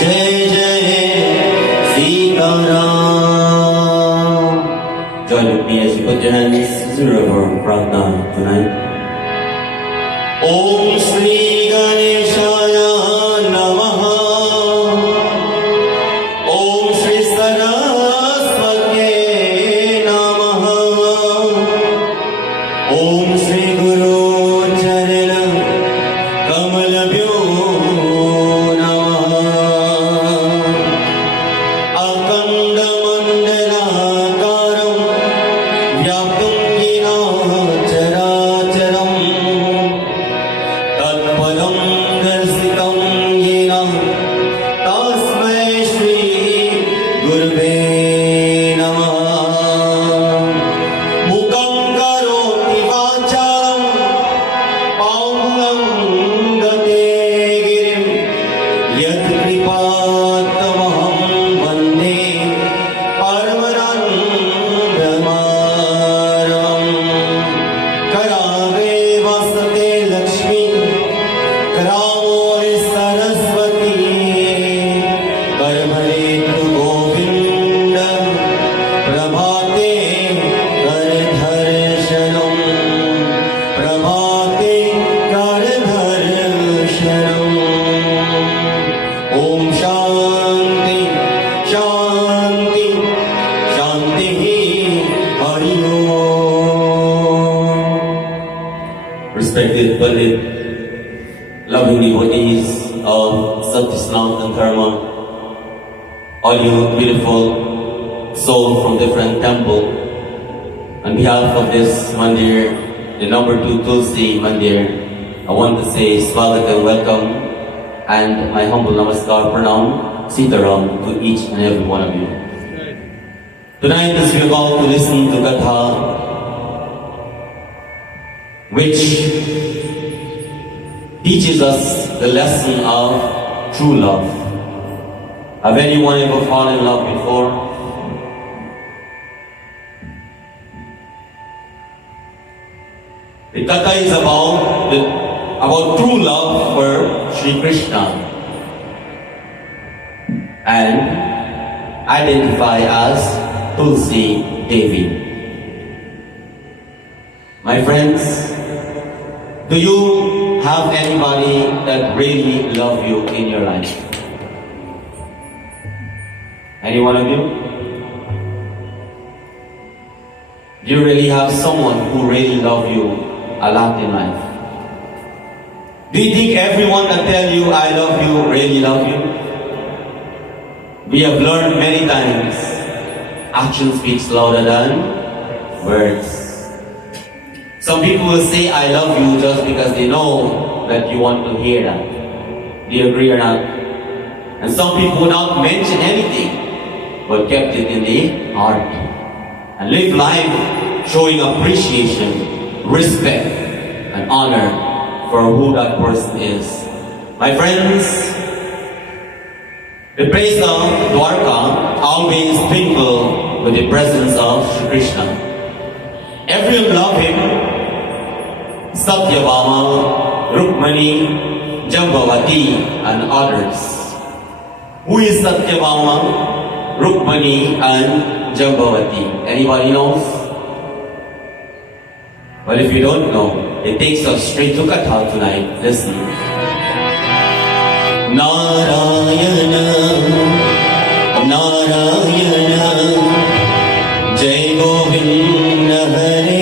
Jai Jai Sita Ram. Join with me as you put your hands to the river Prajna tonight. Om Shri Ganeshaya Namaha. Om Shri Saraswate Namaha. Om Shri Guru Charana Kamalabhyo Respected Pandit, loving devotees of Satsangh and Dharma, all you beautiful souls from different temples, on behalf of this Mandir, the number 2 Tulsi Mandir, I want to say Swagat and welcome, and my humble namaskar pranam, Sitaram to each and every one of you. Tonight as we are about to listen to Katha, which teaches us the lesson of true love. Have anyone ever fallen in love before? The Katha is about true love for Sri Krishna and identify as Tulsi Devi. My friends, do you have anybody that really love you in your life? Any one of you? Do you really have someone who really love you a lot in life? Do you think everyone that tell you I love you really love you? We have learned many times, action speaks louder than words. Some people will say I love you just because they know that you want to hear that. Do you agree or not? And some people will not mention anything, but kept it in the heart. And live life showing appreciation, respect, and honor for who that person is. My friends, the place of Dwarka always twinkle with the presence of Sri Krishna. Everyone love him. Satyabhama, Rukmani, Jambavati, and others. Who is Satyabhama, Rukmani, and Jambavati? Anybody knows? But if you don't know, it takes us straight to Katha tonight. Listen. Narayana, Narayana, Jai Govinda Hare.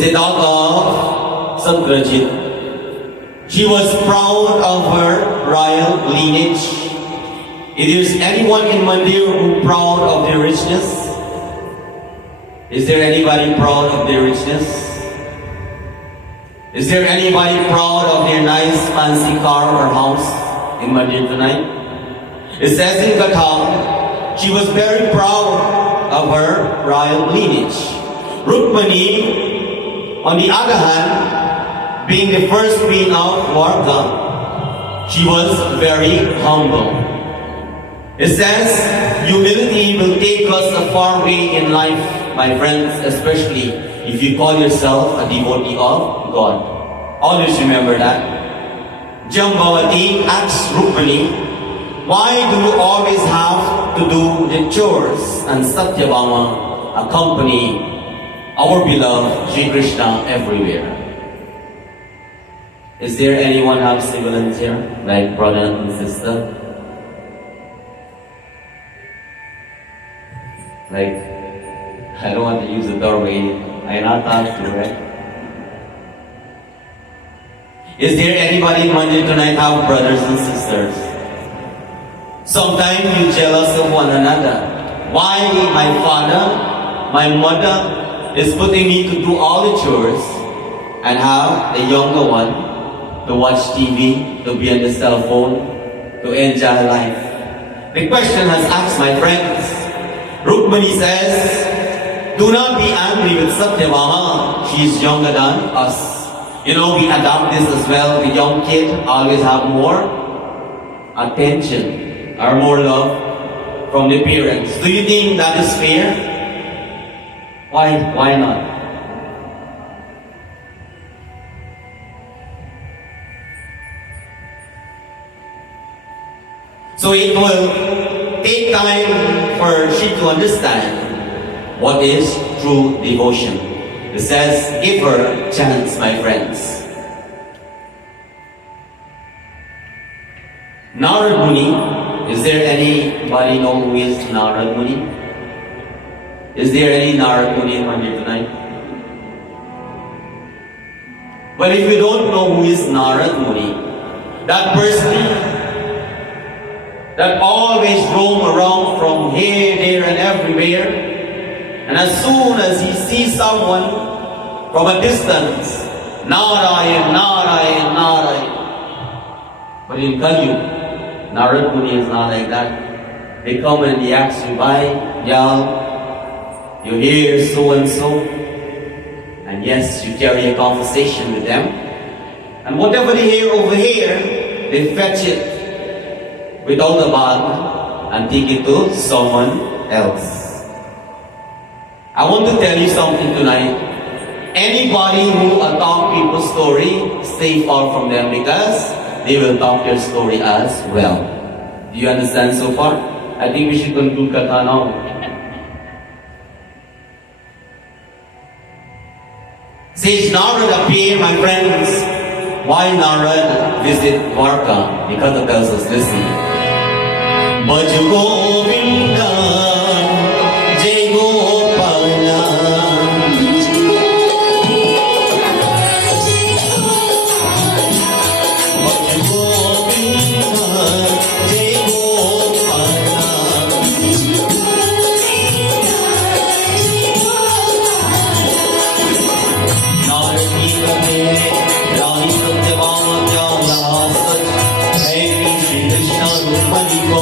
is the daughter of Satsangh. She was proud of her royal lineage. Is there anyone in Mandir who proud of their richness? Is there anybody proud of their richness? Is there anybody proud of their nice fancy car or house in Mandir tonight? It says in Katha, she was very proud of her royal lineage. Rukmani, on the other hand, being the first queen of Dwarka, she was very humble. It says, humility will take us a far way in life, my friends, especially if you call yourself a devotee of God. Always remember that. Jambavati asks Rukmani, why do you always have to do the chores? And Satyabhama accompany our beloved Sri Krishna everywhere. Is there anyone have siblings here, like brother and sister? Like, I don't want to use the doorway. I'm not asked to, right? Is there anybody in Mandir tonight have brothers and sisters? Sometimes you jealous of one another. Why my father, my mother is putting me to do all the chores and have the younger one to watch TV, to be on the cell phone, to enjoy life? The question has asked, my friends. Rukmani says, do not be angry with Satyabhama. She is younger than us. You know, we adopt this as well. The young kid always have more attention or more love from the parents. Do you think that is fair? Why not? So it will take time for she to understand what is true devotion. It says, give her a chance, my friends. Narad Muni, is there anybody know who is Narad Muni? Is there any Narad Muni in Mandir tonight? But if you don't know who is Narad Muni, that person that always roam around from here, there, and everywhere, and as soon as he sees someone from a distance, Narayan, Narayan, Narayan. But in Kali, Narad Muni is not like that. They come and they ask you, bye, Gyaan, you hear so and so, and yes, you carry a conversation with them, and whatever they hear over here, they fetch it without a bag and take it to someone else. I want to tell you something tonight. Anybody who talk people's story, stay far from them because they will talk your story as well. Do you understand so far? I think we should conclude Katha now. Sage Narad appeared, my friends. Why Narad visit Dwarka? Because tells us, listen. Bhaj Govinda, Jai Gopala. Bhaj Govinda, Jai Gopala. Narad ki kahe, Rani Satyabhama Gyaan Sach, Hai Shri Krishna Rukmani ko.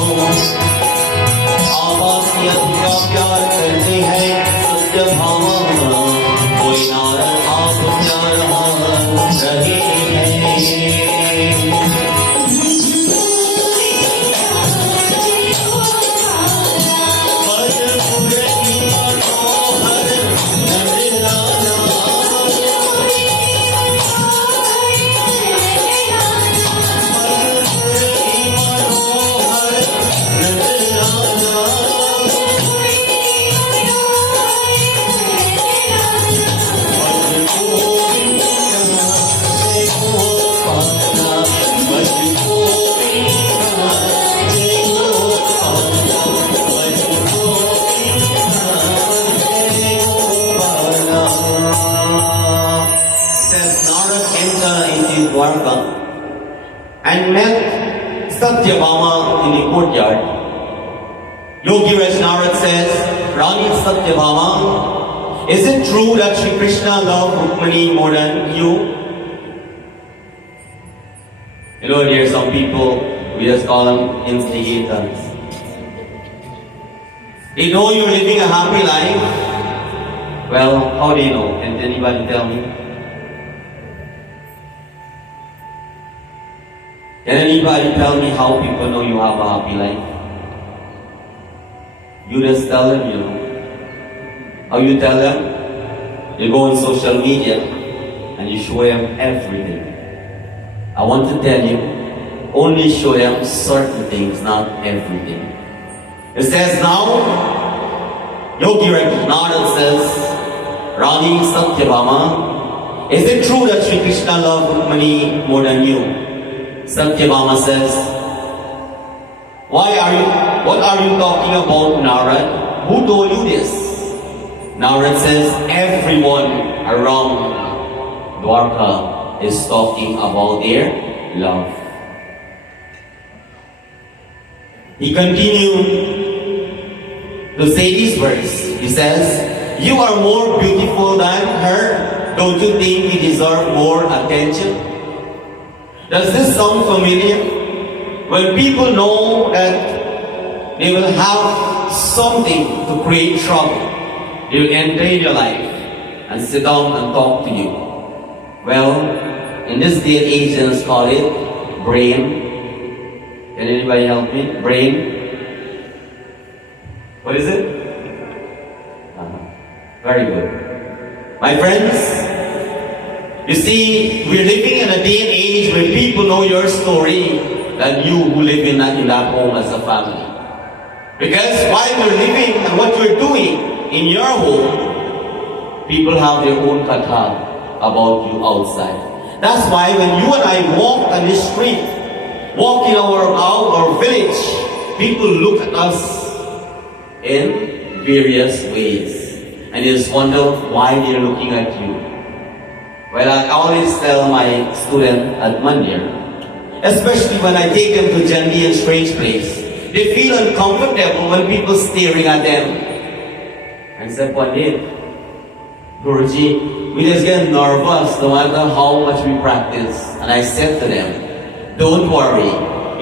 Krishna into Dwarka and met Satyabhama in the courtyard. Yogi Raj Narad says, Rani Satyabhama, is it true that Shri Krishna loved Rukmani more than you? You know, there are some people, we just call them instigators. They know you're living a happy life. Well, how do you know? Can anybody tell me? Can anybody tell me how people know you have a happy life? You just tell them, you know. How you tell them? You go on social media and you show them everything. I want to tell you, only show them certain things, not everything. It says now, Yogi Narad says, Rani Satyabhama, is it true that Shri Krishna loved Rukmani more than you? Satyabhama says, what are you talking about, Narad? Who told you this? Narad says, everyone around Dwarka is talking about their love. He continued to say this verse. He says, you are more beautiful than her. Don't you think you deserve more attention? Does this sound familiar? When people know that they will have something to create trouble, they will enter your life and sit down and talk to you. Well, in this day and age, let's call it brain. Can anybody help me? Brain? What is it? Very good. My friends, you see, we're living in a day and age where people know your story than you who live in that home as a family. Because while you're living and what you're doing in your home, people have their own katha about you outside. That's why when you and I walk on this street, walk in our village, people look at us in various ways. And you just wonder why they're looking at you. Well, I always tell my student at Mandir, especially when I take them to Canjie and strange place, they feel uncomfortable when people staring at them. I said, Pandit, Guruji, we just get nervous no matter how much we practice. And I said to them, don't worry.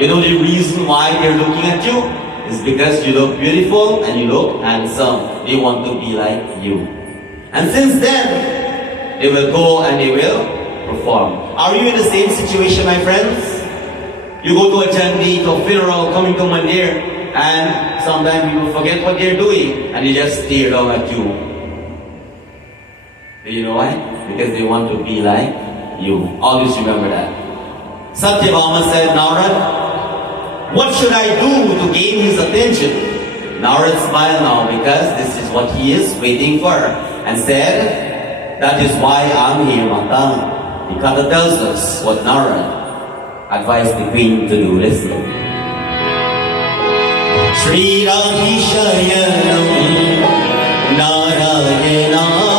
You know the reason why they're looking at you? Is because you look beautiful and you look handsome. They want to be like you. And since then, they will go and they will perform. Are you in the same situation, my friends? You go to a Canjie, to a funeral, coming to Mandir, and sometimes people forget what they're doing and they just stare down at you. Do you know why? Because they want to be like you. Always remember that. Satyabhama said, Narad, what should I do to gain his attention? Narad smiled now because this is what he is waiting for and said, that is why I'm here, Mata. The Katha tells us what Narad advised the queen to do. Listen. Shri Radhi Shayanam Narayana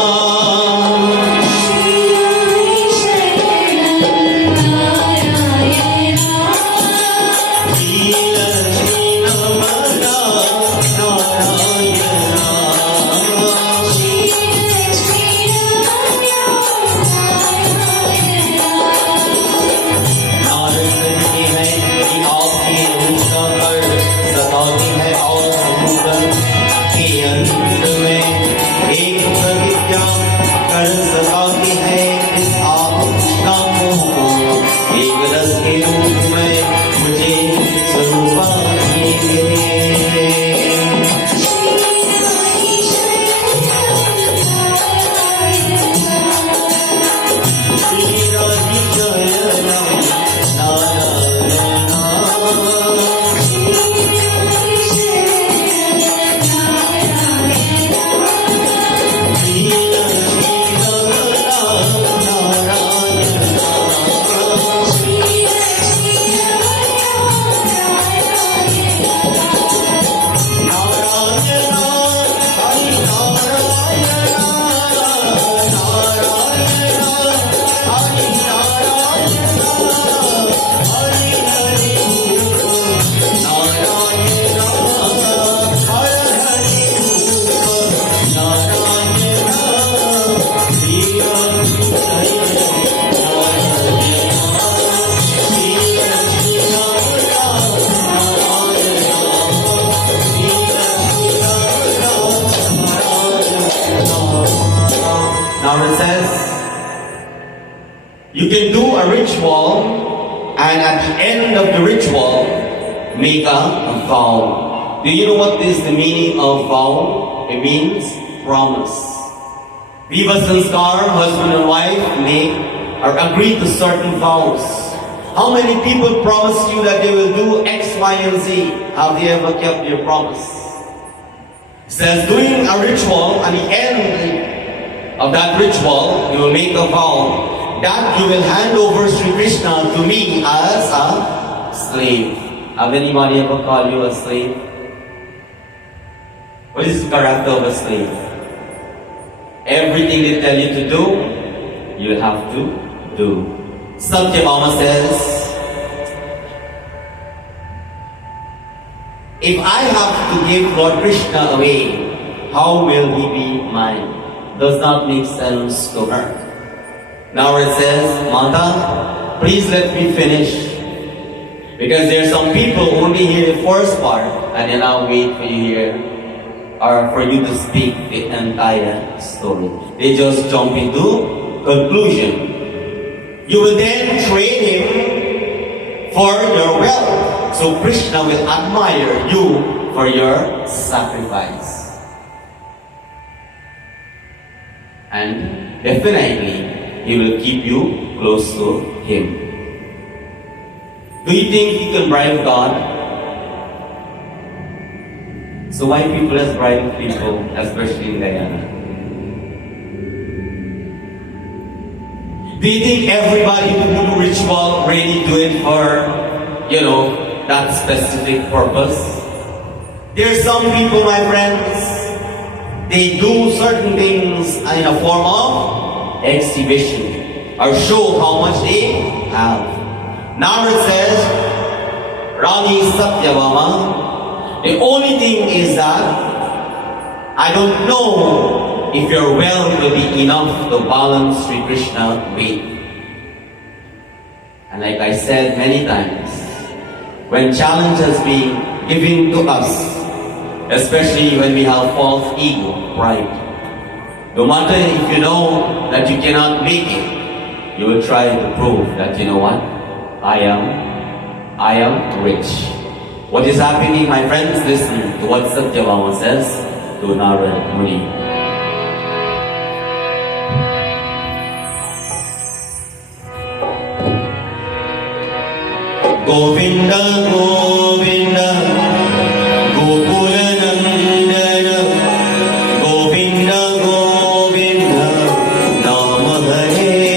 Gyaan You can do a ritual, and at the end of the ritual, make a vow. Do you know what is the meaning of vow? It means promise. Viva Sanskar, husband and wife, make or agree to certain vows. How many people promise you that they will do X, Y, and Z? Have they ever kept your promise? It says, doing a ritual, at the end of that ritual, you will make a vow that you will hand over Sri Krishna to me as a slave. Have anybody ever called you a slave? What is the character of a slave? Everything they tell you to do, you have to do. Satyabhama says, if I have to give Lord Krishna away, how will he be mine? Does not make sense to her. Now it says, Mata, please let me finish. Because there are some people who only hear the first part and they now wait for you here or for you to speak the entire story. They just jump into conclusion. You will then trade him for your wealth. So Krishna will admire you for your sacrifice. And definitely, he will keep you close to him. Do you think he can bribe God? So why people as bribe people, especially in Guyana? Do you think everybody who do ritual really do it for, that specific purpose? There are some people, my friends, they do certain things in a form of exhibition or show how much they have. Now it says, Rani Satyabhama, the only thing is that I don't know if your wealth will be enough to balance Sri Krishna with. And like I said many times, when challenge has been given to us, especially when we have false ego, pride, no matter if you know that you cannot make it, you will try to prove that, you know what, I am rich. What is happening, my friends? Listen to what Satyabhama says to Narad Muni. Govinda, Govinda, Gokula Nandana, Govinda, Govinda, Nama Hare.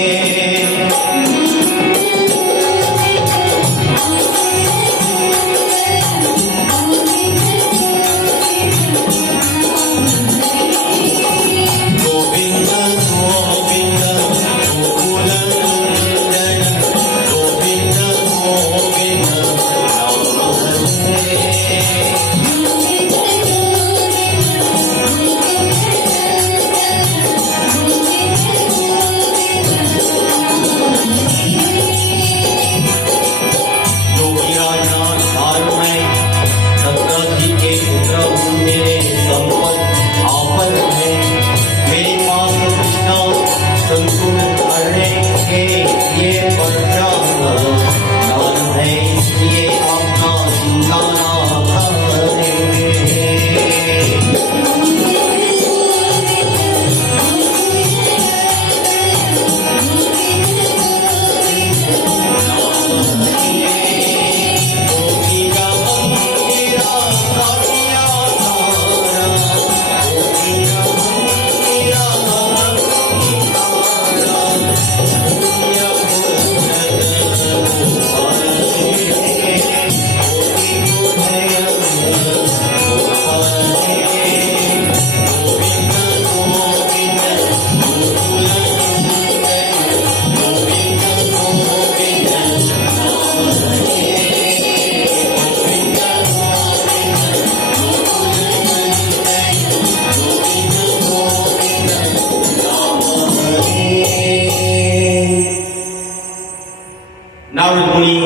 Narad Muni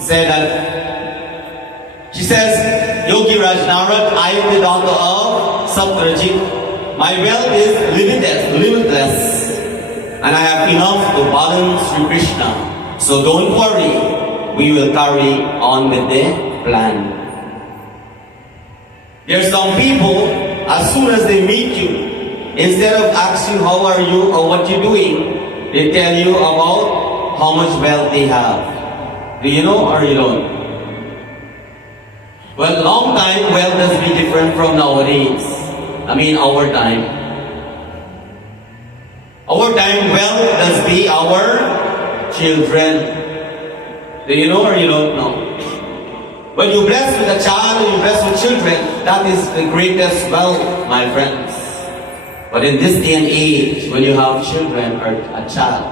said that, she says, Yogi Raj Narad, I am the daughter of Satrajit. My wealth is limitless. and I have enough to balance Sri Krishna. So don't worry, we will carry on with the plan. There are some people, as soon as they meet you, instead of asking how are you or what you're doing, they tell you about how much wealth they have. Do you know or you don't? Well, long time, wealth does be different from nowadays. I mean, our time. Our time, wealth does be our children. Do you know or you don't know? When you're blessed with a child and you're blessed with children, that is the greatest wealth, my friends. But in this day and age, when you have children or a child,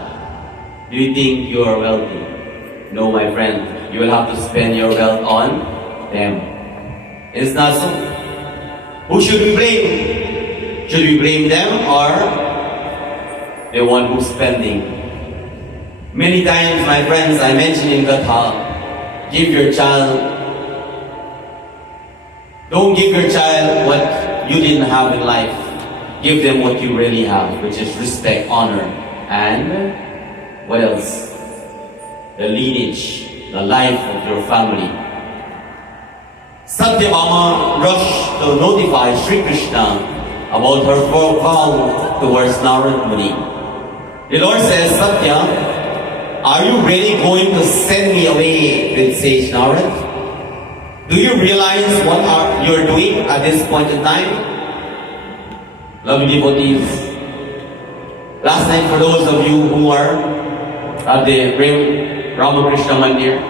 do you think you are wealthy? No, my friend. You will have to spend your wealth on them. It's not so. Who should we blame? Should we blame them or the one who's spending? Many times, my friends, I mentioned in Gatha, give your child, don't give your child what you didn't have in life. Give them what you really have, which is respect, honor, and what else? The lineage, the life of your family. Satyabhama rushed to notify Sri Krishna about her vow towards Narad Muni. The Lord says, Satya, are you really going to send me away with sage Narad? Do you realize what you're doing at this point in time? Lovely devotees, last night for those of you who are at the Ramakrishna Mandir,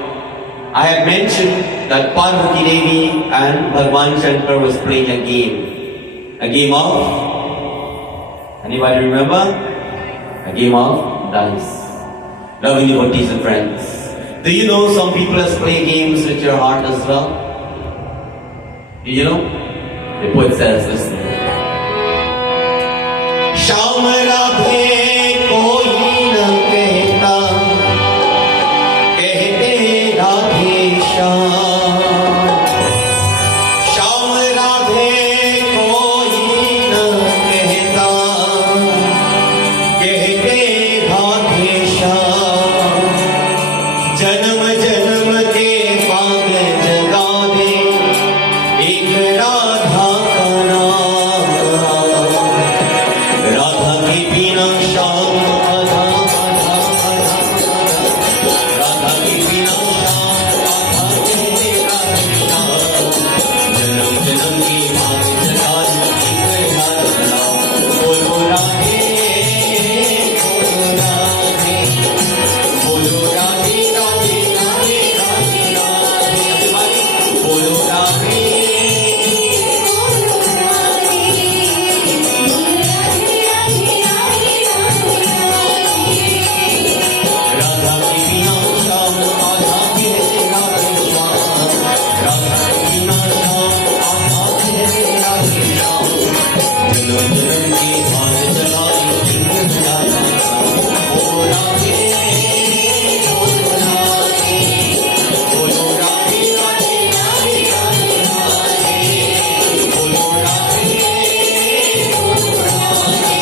I had mentioned that Parvati Devi and Bhagwan Shankar was playing a game. A game of? Anybody remember? A game of dice. Lovely devotees and friends. Do you know some people has play games with your heart as well? Do you know? The poet says, listen. Sham Radhe koi na kehta, kehte Radhe Sham. Sham Radhe koi na kehta, kehte Radhe Sham. Janam janam ke paag jaga de, ek Radha ka naam. Radha ki bina sham adha adha adha. Radha ki bina sham adha kehte Radhe Sham. Janam janam ki paag jaga de, ek Radha ka naam. Bolo Radhe, bolo Radhe, bolo Radhe, Radhe, Radhe, Radhe, Radhe. Everybody, bolo Radhe. Radha ki bina sham adha kehte Radhe Sham. Radha ki bina sham adha kehte Radhe Sham. Janam janam ki baat jagaye ek Radha ka naam. Bolo Radhe, bolo Radhe, bolo Radhe, Radhe, Radhe, Radhe, Radhe. Bolo Radhe, bolo Radhe,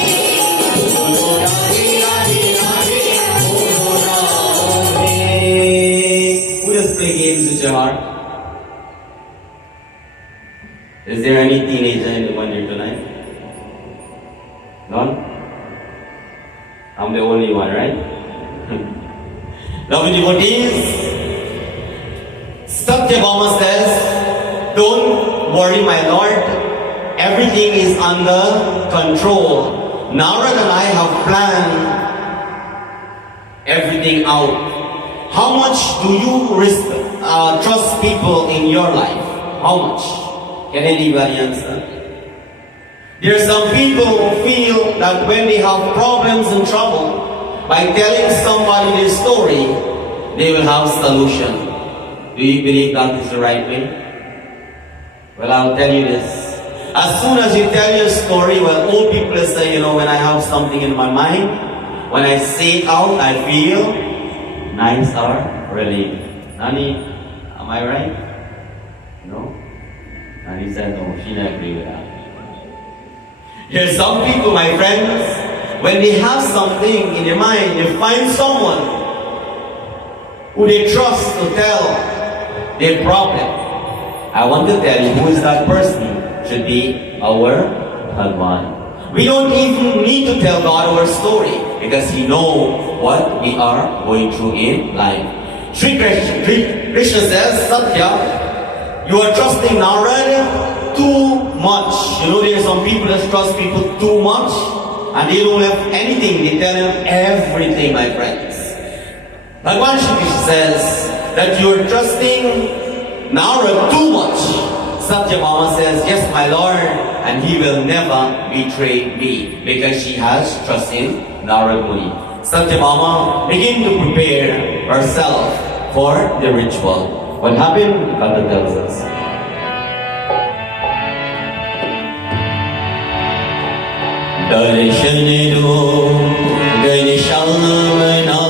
bolo Radhe, Radhe, Radhe, bolo Radhe. Who does play games with your heart? Is there any teenager in the Mandir tonight? None? I'm the only one, right? Lovely devotees, Satyabhama says, don't worry, my Lord. Everything is under control. Narad and I have planned everything out. How much do you trust people in your life? How much? Can anybody answer? There are some people who feel that when they have problems and trouble, by telling somebody their story, they will have solution. Do you believe that is the right way? Well, I'll tell you this. As soon as you tell your story, well, old people say, when I have something in my mind, when I say it out, I feel nice or relieved. Nani, am I right? No? Nani said no, she didn't agree with that. Here's some people, my friends, when they have something in their mind, they find someone who they trust to tell their problem. I want to tell you who is that person. Should be our Bhagwan. We don't even need to tell God our story because He knows what we are going through in life. Sri Krishna says, Satya, you are trusting Narayana too much. You know, there are some people that trust people too much and they don't have anything. They tell them everything, my friends. Bhagwan Shri Krishna says that you are trusting Narayana too much. Satyabhama says, yes, my Lord, and He will never betray me because she has trust in Narad Muni. Satyabhama began to prepare herself for the ritual. What happened? Kata tells us. Darshanido Ganeshamana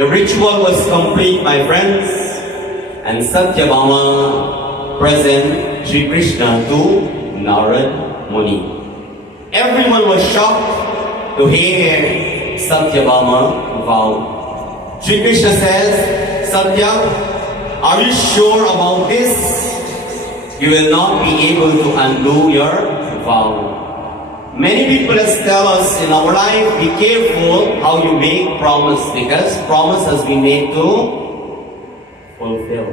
The ritual was complete, my friends, and Satyabhama present Sri Krishna to Narad Muni. Everyone was shocked to hear Satyabhama vow. Sri Krishna says, Satya, are you sure about this? You will not be able to undo your vow. Many people tell us in our life, be careful how you make promise because promise has been made to fulfill.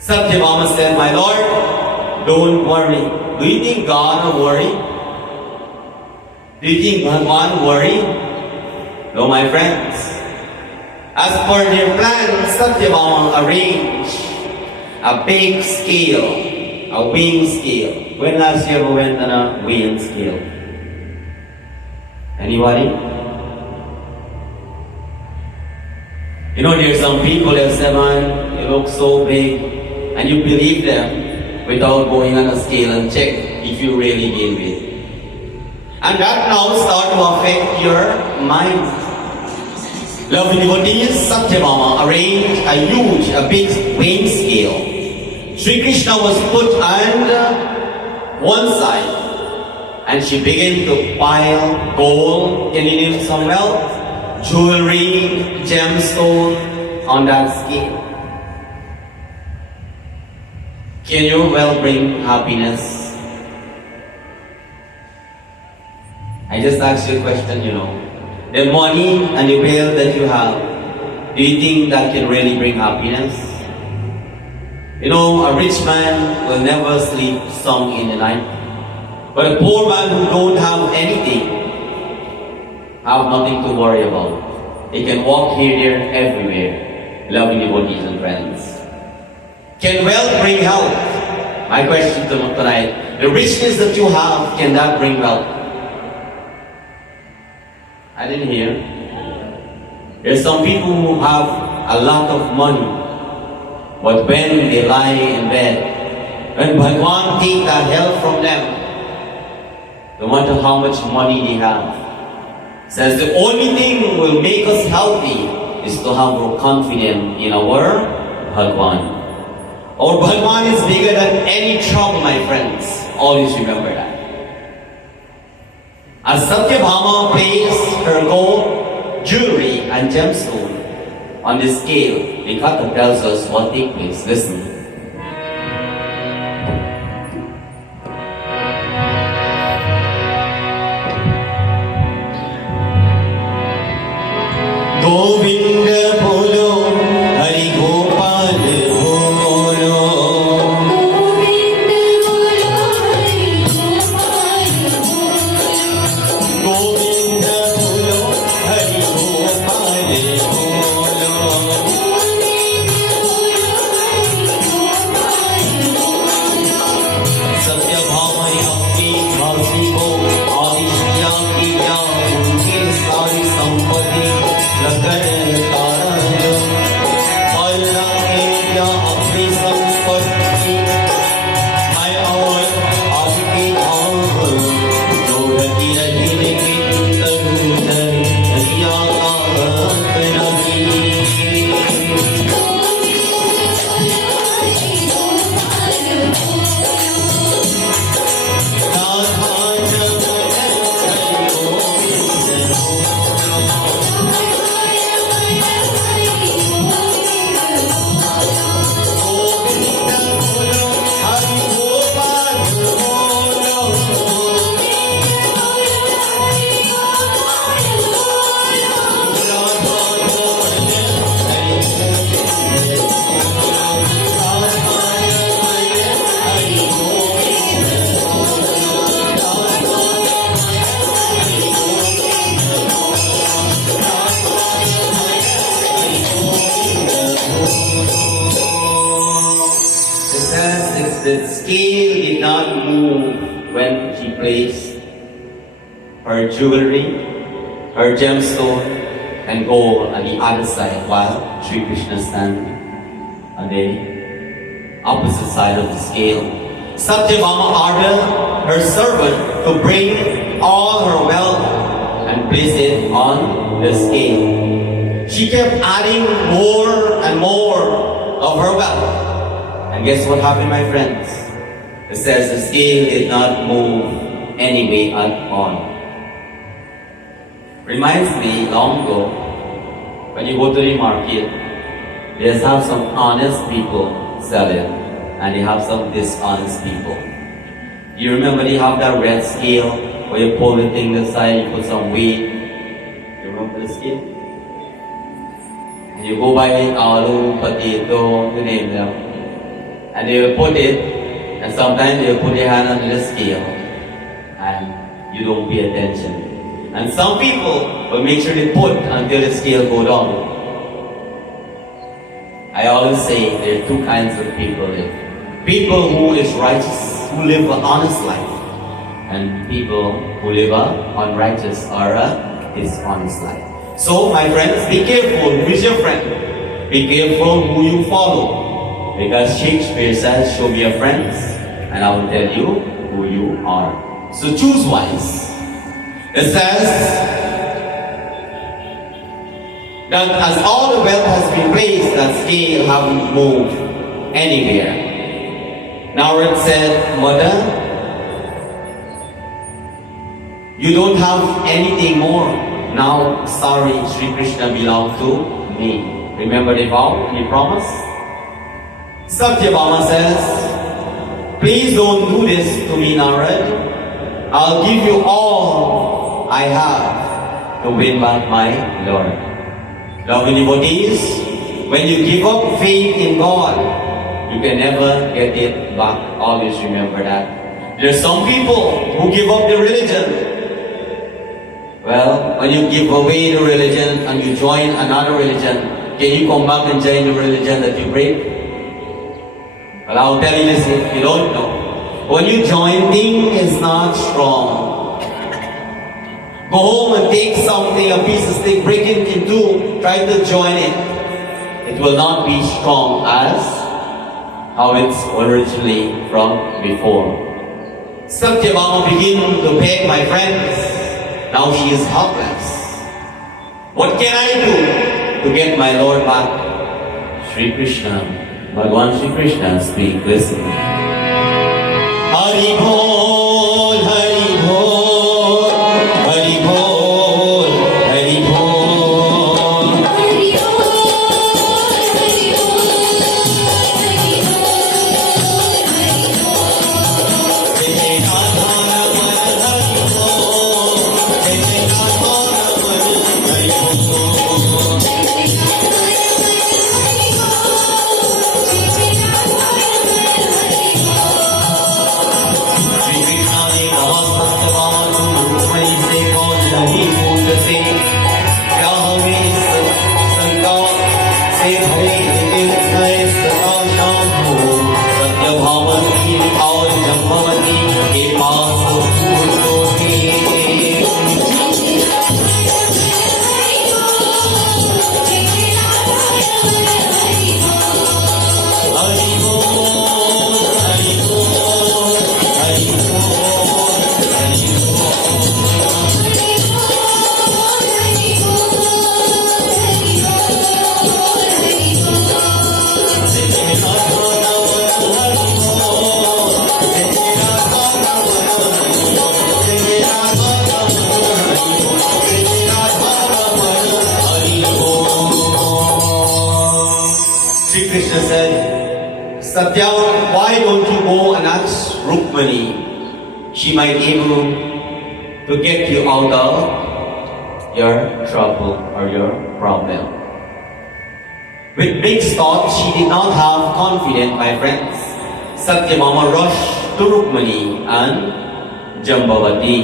Satyabhama said, my Lord, don't worry. Do you think God will worry? Do you think Bhagwan will worry? No, my friends. As per their plan, Satyabhama arranged a big scale, a weighing scale. When last year we went on a weighing scale? Anybody? You know, there's some people that say, man, you look so big, and you believe them without going on a scale and check if you really gain weight. And that now starts to affect your mind. Lovely devotees, Satyabhama arranged a big weighing scale. Sri Krishna was put on one side, and she began to pile gold, can you name some wealth, jewelry, gemstone on that scale. Can your wealth bring happiness? I just asked you a question, you know. The money and the wealth that you have, do you think that can really bring happiness? You know, a rich man will never sleep song in the night. But a poor man who don't have anything, have nothing to worry about. He can walk here, there, everywhere, loving devotees and friends. Can wealth bring health? My question tonight, the richness that you have, can that bring wealth? I didn't hear. There's some people who have a lot of money, but when they lie in bed, when Bhagwan takes that health from them, no matter how much money they have, says the only thing that will make us healthy is to have more confidence in our Bhagwan. Our Bhagwan is bigger than any trouble, my friends. Always remember that. As Satyabhama placed her gold, jewelry and gemstone on the scale, the Katha tells us what takes place. Listen. Govinda bolo, Hari Gopal bolo. Govinda bolo, Hari Gopal bolo. Govinda bolo, Hari Gopal bolo. Satyabhama ki bhakti ko, Adishya ki jaan, unki sari sampati. The scale did not move when she placed her jewelry, her gemstone, and gold on the other side while Sri Krishna standing on the opposite side of the scale. Satyabhama ordered her servant to bring all her wealth and place it on the scale. She kept adding more and more of her wealth. And guess what happened, my friends? It says the scale did not move anyway at all. Reminds me, long ago, when you go to the market, they have some honest people selling, and they have some dishonest people. You remember they have that red scale where you pull the thing aside, you put some weight. You remember the scale? And you go buy aloo, potato, to name them. And they will put it, and sometimes they will put their hand on the scale, and you don't pay attention. And some people will make sure they put until the scale go down. I always say there are two kinds of people live. People who is righteous, who live an honest life, and people who live an unrighteous or a dishonest life. So, my friends, be careful who is your friend. Be careful who you follow. Because Shakespeare says, show me your friends, and I will tell you who you are. So choose wise. It says that as all the wealth has been placed, that scale haven't moved anywhere. Now it said, Mother, you don't have anything more. Now, sorry, Sri Krishna belongs to me. Remember the vow and the promise? Satyabhama says, please don't do this to me, Narad. I'll give you all I have to win back my Lord. Lovely devotees, when you give up faith in God, you you can never get it back. Always remember that. There are some people who give up their religion. Well, when you give away the religion and you join another religion, can you come back and join the religion that you break? Well, I'll tell you this if you don't know. When you join, thing is not strong. Go home and take something, a piece of stick, break it in two, try to join it. It will not be strong as how it's originally from before. Satyabhama began to beg my friends. Now she is helpless. What can I do to get my Lord back? Sri Krishna, Bhagavan Sri Krishna speak, listen. Hari Bol, Hari Bol, Hari Bol, Hari Bol. Hari Bol, Hari Bol, Hari Bol, Hari Bol. Krishna said, Satya, why don't you go and ask Rukmani? She might be able to get you out of your trouble or your problem. With mixed thoughts, she did not have confidence, my friends. Satyabhama rushed to Rukmani and Jambavati.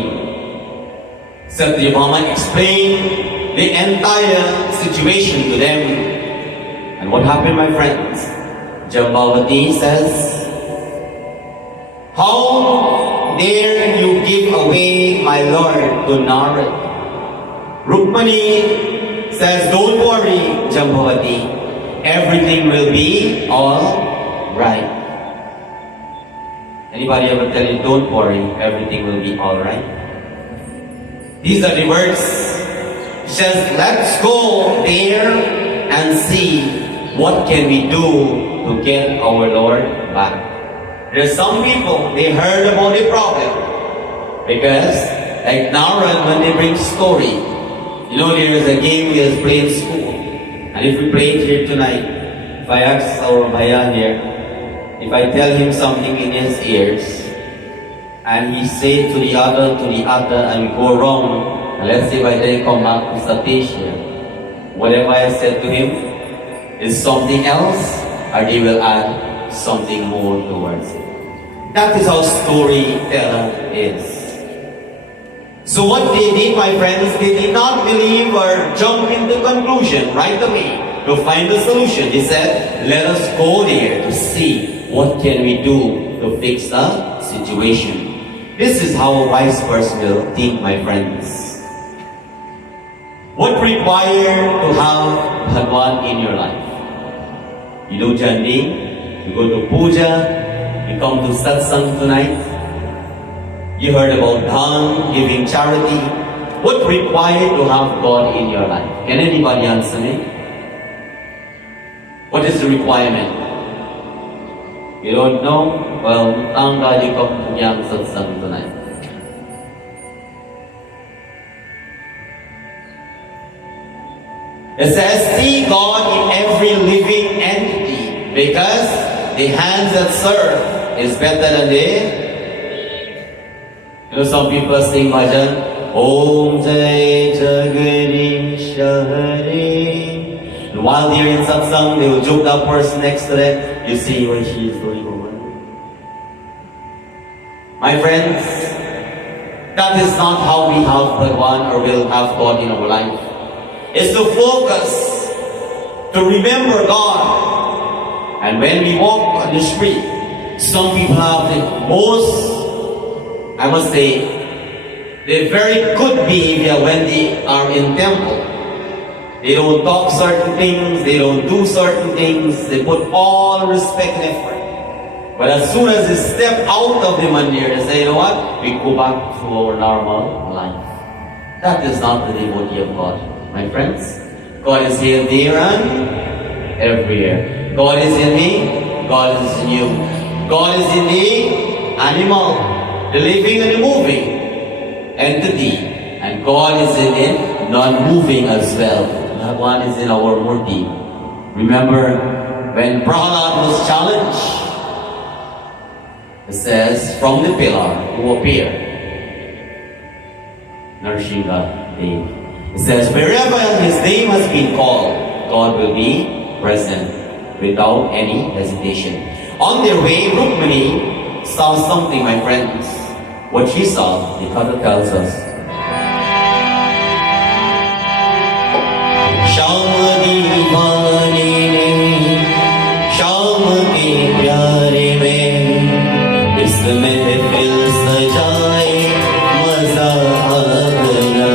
Satyabhama explained the entire situation to them. And what happened, my friends? Jambavati says, how dare you give away my Lord to Narad? Rukmani says, don't worry, Jambavati. Everything will be all right. Anybody ever tell you, don't worry, everything will be all right? These are the words. She says, let's go there and see what can we do to get our Lord back. There are some people, they heard about the problem. Because, like Narad, when they bring story, you know there is a game we have played in school. And if we play it here tonight, if I ask our Bhaiya here, if I tell him something in his ears, and he say to the other, and we go wrong, and let's say by the time come back to Satish here, whatever I said to him is something else, or they will add something more towards it. That is how storyteller is. So what they did, my friends, they did not believe or jump into conclusion right away to find the solution. They said, let us go there to see what can we do to fix the situation. This is how a wise person will think, my friends. What required to have Bhagwan in your life? You do Jandi, you go to Puja, you come to Satsangh tonight. You heard about Dhan, giving charity. What required to have God in your life? Can anybody answer me? What is the requirement? You don't know? Well, thank God you come to Gyaan Satsangh tonight. It says, see God in every living entity, because the hands that serve is better than the... You know, some people sing bhajan, Om Jai Jagadish Hare, And while they're in Satsangh, they will joke that person next to them. You see what she is doing over there. My friends, that is not how we have Bhagwan or will have God in our life. It's to focus, to remember God. And when we walk on the street, some people have the most, I must say, the very good behavior when they are in temple. They don't talk certain things, they don't do certain things, they put all respect and effort. But as soon as they step out of the Mandir, they say, you know what? We go back to our normal life. That is not the devotee of God, my friends. God is here, there, and everywhere. God is in me, God is in you. God is in the animal, the living and the moving entity. And God is in the non-moving as well. That one is in our Murti. Remember, when Prahlad was challenged, it says, from the pillar who appeared, Narsingha Dev. It says, wherever his name has been called, God will be present without any hesitation. On their way, Rukmini saw something, my friends. What she saw, the Katha tells us. Sham divane mein, sham ke pyare mein, is mehfil sajaye maza aa gaya.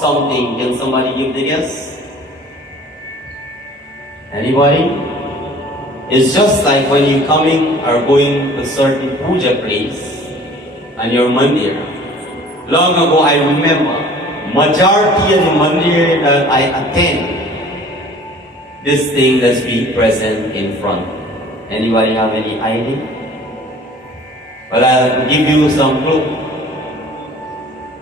Something, can somebody give the guess? Anybody? It's just like when you're coming or going to a certain puja place and your mandir. Long ago, I remember, majority of the mandir that I attend, this thing that's being present in front. Anybody have any idea? But I'll give you some clue.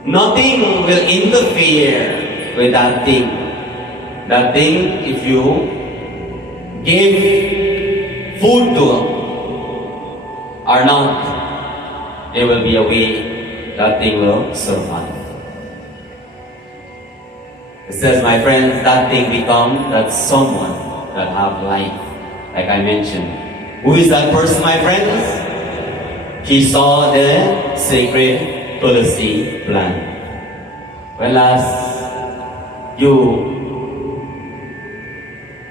Nothing will interfere with that thing. That thing, if you give food to them or not, there will be a way that thing will survive. It says, my friends, that thing become that someone that have life. Like I mentioned. Who is that person, my friends? She saw the sacred Tulsi plant. When last you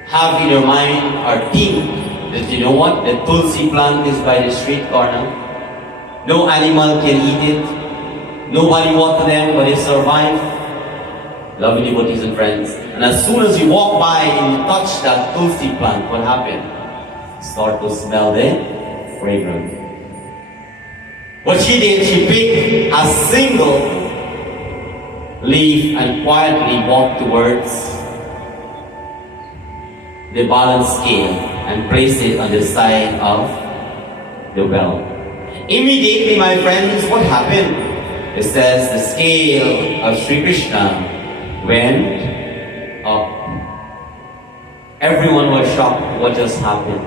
have in your mind or think that you know what, the Tulsi plant is by the street corner. No animal can eat it. Nobody water them, but they survive. Lovely devotees and friends. And as soon as you walk by and you touch that Tulsi plant, what happened? Start to smell the fragrance. What she did, she picked a single leaf and quietly walked towards the balance scale and placed it on the side of the well. Immediately, my friends, what happened? it says the scale of Sri Krishna went up. Everyone was shocked what just happened.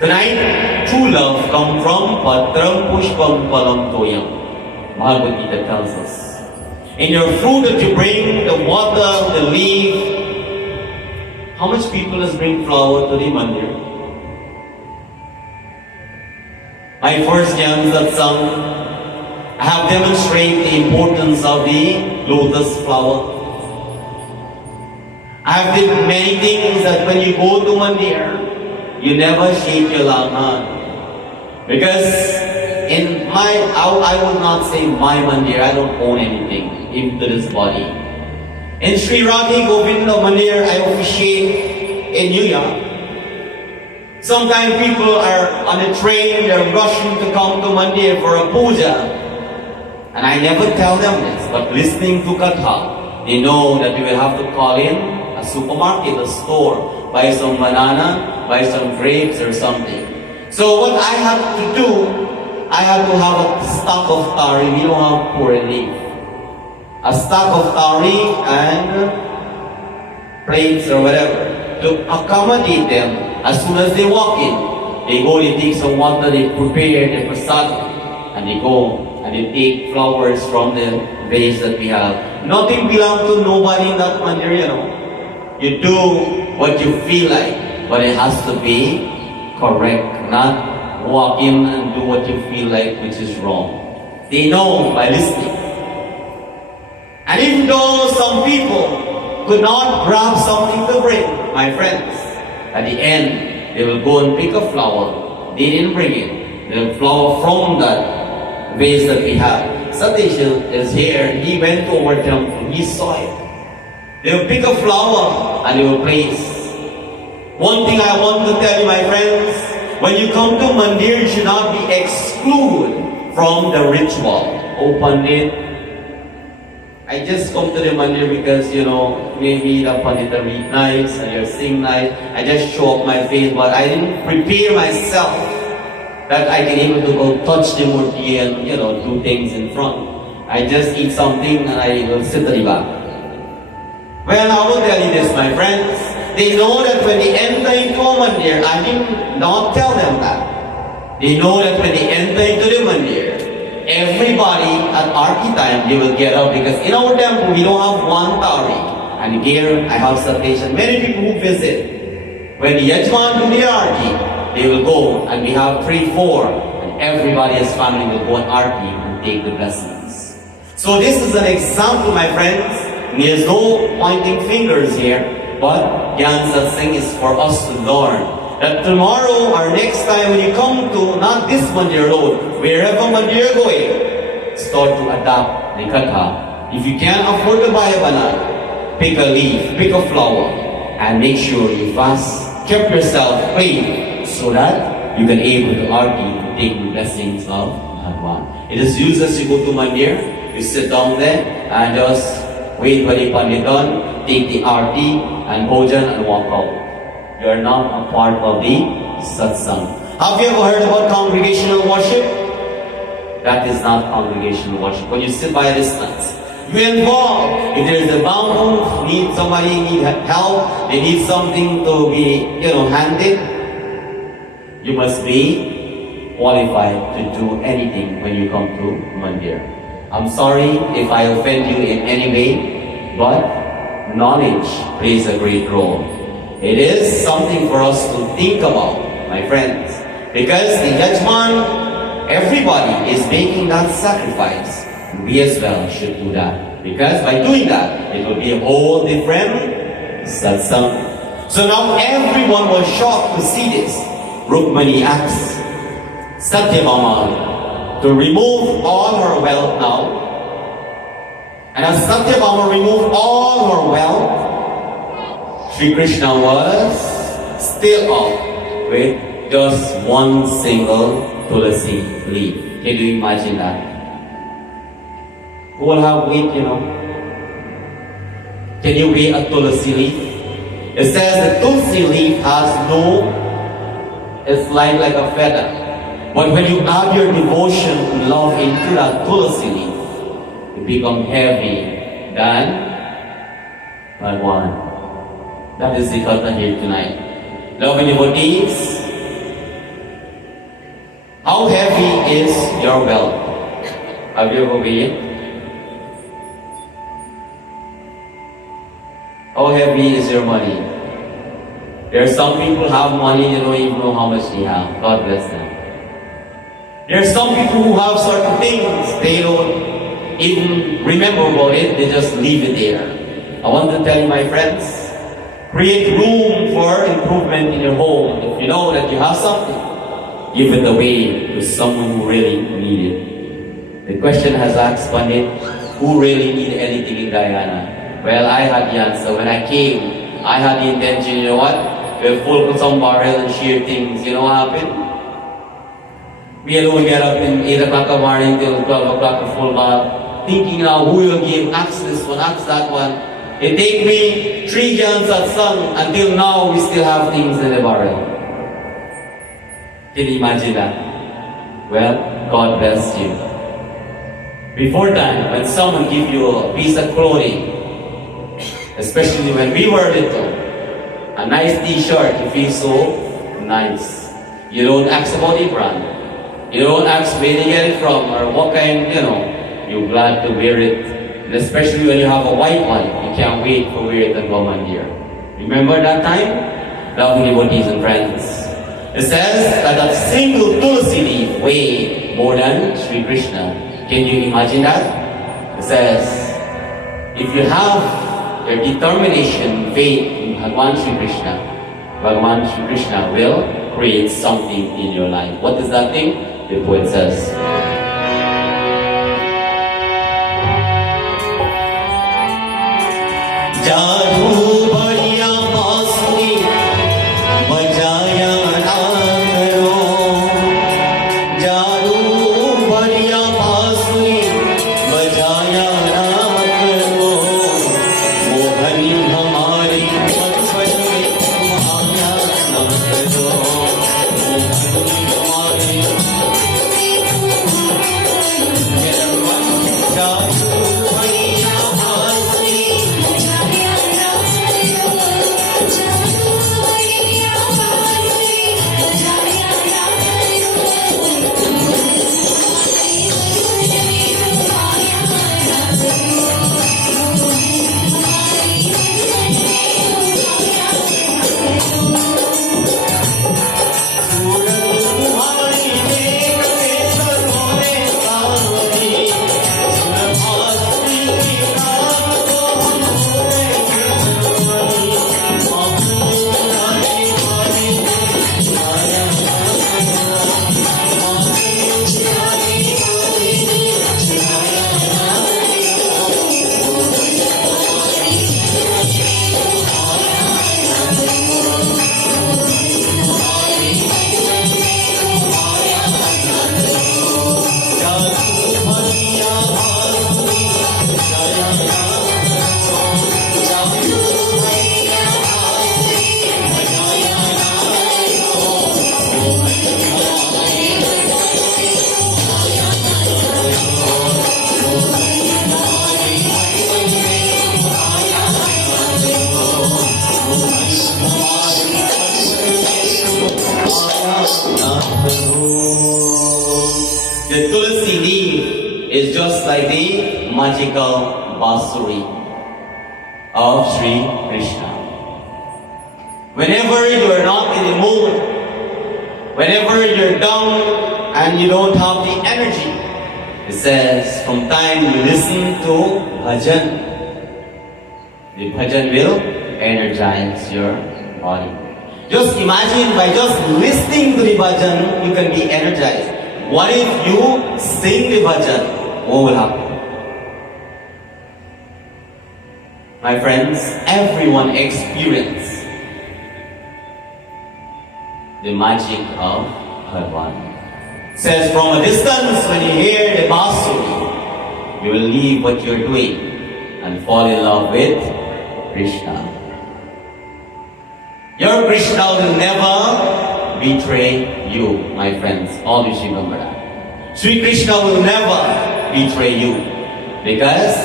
Tonight, true love comes from Patram Pushpam Palam Toyam. Bhagavad Gita tells us. In your fruit that you bring, the water, the leaf. How much people has bring flower to the Mandir? My first Gyaan Satsangh, I have demonstrated the importance of the lotus flower. I have did many things that when you go to Mandir, you never shake your long hand. Because in I would not say my Mandir, I don't own anything into this body. In Sri Radhi Govinda Mandir, I officiate in New York. Sometimes people are on a train, they're rushing to come to Mandir for a puja. And I never tell them this, but listening to Katha, they know that they will have to call in a supermarket, a store, buy some banana, buy some grapes or something. So what I have to do, I have to have a stock of tari. We don't have poor leaf. A stock of tari and plates or whatever to accommodate them. As soon as they walk in, they go, they take some water, they prepare the prasad, and they go and they take flowers from the vase that we have. Nothing belongs to nobody in that Mandir, you know. You do what you feel like, but it has to be correct, not walk in and do what you feel like, which is wrong. They know by listening. And even though some people could not grab something to bring, my friends, at the end, they will go and pick a flower. They didn't bring it. The flower from that vase that we have. Satish is here. He went to our temple. He saw it. They will pick a flower and they will place. One thing I want to tell you, my friends, when you come to Mandir, you should not be excluded from the ritual. Oh, Pandit, I just come to the Mandir because, you know, maybe the Pandit read nice and you sing nice. I just show up my face, but I didn't prepare myself that I can able to go touch the murti and, you know, do things in front. I just eat something and I will sit at the back. Well, I will tell you this, my friends. They know that when they enter into a Mandir, I did not tell them that. They know that when they enter into the Mandir, everybody at Arti time, they will get up because in our temple, we don't have one tari. And here, I have satation. Many people who visit, when the Yajman do the Arti, they will go and we have 3, 4, and everybody as family will go at Arti and take the blessings. So this is an example, my friends. There's no pointing fingers here, but Gyaan Satsangh is for us to learn. That tomorrow or next time when you come to not this Mandir alone, wherever Mandir you're going, start to adapt the katha. If you can't afford to buy a banana, pick a leaf, pick a flower, and make sure you fast, keep yourself clean, so that you can able to argue to take the blessings of Bhagwan. It is used as you go to Mandir, you sit down there and just wait for the Pandit done, take the arti and bhojan and walk out. You are not a part of the Satsangh. Have you ever heard about congregational worship? That is not congregational worship. When you sit by a distance, you involve. If there is a bamboo, somebody need help, they need something to be, handed, you must be qualified to do anything when you come to Mandir. I'm sorry if I offend you in any way, but knowledge plays a great role. It is something for us to think about, my friends, because the Yajman, everybody is making that sacrifice. We as well should do that, because by doing that, it will be a whole different satsang. So now everyone was shocked to see this. Rukmani asks Satyabhama to remove all her wealth now. And as Satyabhama removed all her wealth, Sri Krishna was still up with just one single Tulsi leaf. Can you imagine that? Who will have weight, Can you weigh a Tulsi leaf? It says the Tulsi leaf has it's like a feather. But when you add your devotion and love into that Tulsi leaf, it becomes heavy than Bhagwan. That is the Katha here tonight. Loving devotees, how heavy is your wealth? Have you ever weighed it? How heavy is your money? There are some people who have money, they don't even know how much they have. God bless them. There are some people who have certain things, they don't even remember about it, they just leave it there. I want to tell you, my friends, create room for improvement in your home. If you know that you have something, give it away to someone who really needs it. The question has asked Pandit, who really need anything in Guyana? Well, I had the answer. When I came, I had the intention, you know what? We'll full put some barrel and share things. You know what happened? We alone get up in 8 o'clock in the morning till 12 o'clock to full bath, thinking now who will give, ask this one, ask that one. It take me 3 Gyaan Satsangh, until now we still have things in the barrel. Can you imagine that? Well, God bless you. Before time, when someone gives you a piece of clothing, especially when we were little, a nice t-shirt, you feel so nice. You don't ask about the brand. You don't ask where they get it from or what kind, you're glad to wear it. And especially when you have a white one, you can't wait for wear it and go Mandir. Remember that time? Lovely devotees and friends. It says that a single Tulsi leaf weighed more than Sri Krishna. Can you imagine that? It says, if you have your determination, faith in Bhagwan Sri Krishna will create something in your life. What is that thing? The poet says, Jadoo badiya baasuri bajaya na karo. Jadoo badiya baasuri bajaya na karo. Mohan hamari patpat mein maaya na karo. Mohan hamari The Tulsi leaf is just like the magical basuri of Sri Krishna. Whenever you are not in the mood, whenever you're down and you don't have the energy, it says from time you listen to bhajan, the bhajan will energize your body. Just imagine by just listening to the bhajan, you can be energized. What if you sing the bhajan? What will happen? My friends, everyone experience the magic of Bhagwan. It says from a distance, when you hear the basuri, you will leave what you're doing and fall in love with Krishna. Your Krishna will never betray you, my friends. Always remember that. Sri Krishna will never betray you because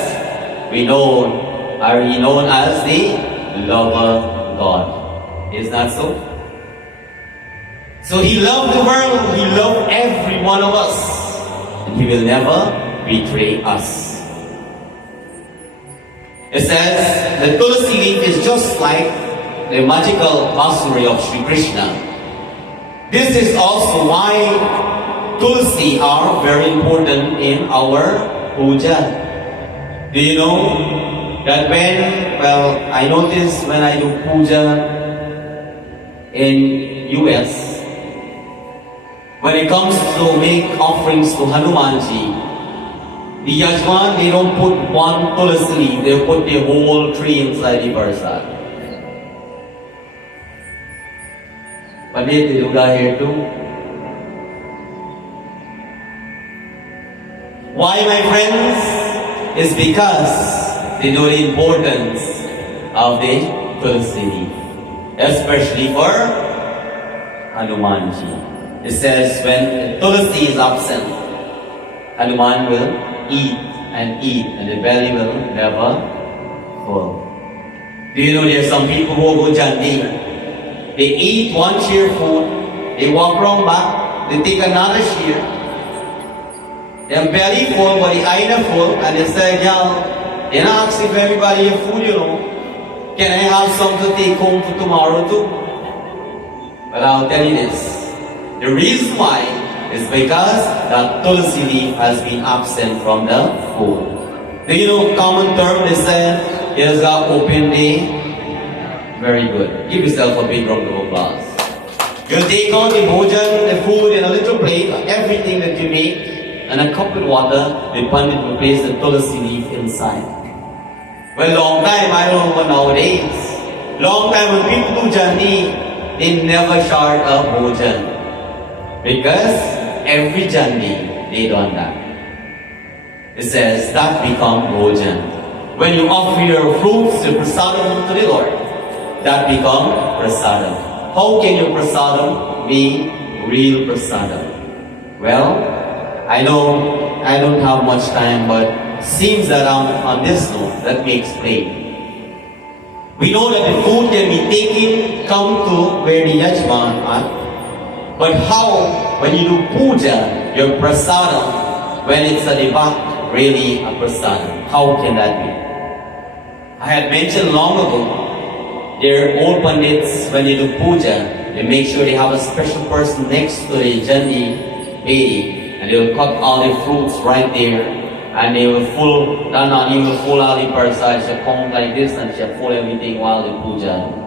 he known as the lover God. Is that so? So he loved the world, he loved every one of us, and he will never betray us. It says the Tulsi leaf is just like the magical basuri of Sri Krishna. This is also why Tulsi are very important in our puja. Do you know that I notice when I do puja in US, when it comes to make offerings to Hanumanji, the Yajman, they don't put one Tulsi leaf, they put the whole tree inside the prasad. Pandit, they do that here too. Why, my friends? It's because they know the importance of the Tulsi leaf, especially for Hanumanji. It says when Tulsi is absent, Hanuman will eat, and the belly will never full. Do you know there are some people who go Canjie? They eat one sheer food, they walk around back, they take another sheer. Their belly full, but the eye not full, and they say, yeah, they ask if everybody have food, can I have some to take home for tomorrow too? Well, I'll tell you this. The reason why is because that Tulsi leaf has been absent from the food. Do you know common term they say, here's our open day? Very good. Give yourself a big round of applause. You take on the bhojan, the food in a little plate, everything that you make, and a cup with water, the Pandit will place the Tulsi leaf inside. Well, long time, I don't know nowadays. Long time when people do Canjie, they never shard a bhojan. Because every Canjie, they done that. It says that become bhojan. When you offer your fruits, the prasadam to the Lord, that become prasadam. How can your prasadam be real prasadam? Well, I know I don't have much time, but seems that on this note, let me explain. We know that the food can be taken, come to where the Yajman are. But how, when you do puja, your prasadam, when it's a back, really a prasadam? How can that be? I had mentioned long ago, their old pandits, when they do puja, they make sure they have a special person next to the Canjie lady, and they will cut all the fruits right there, and they will full all the prasad. She'll come like this, and she'll full everything while the puja.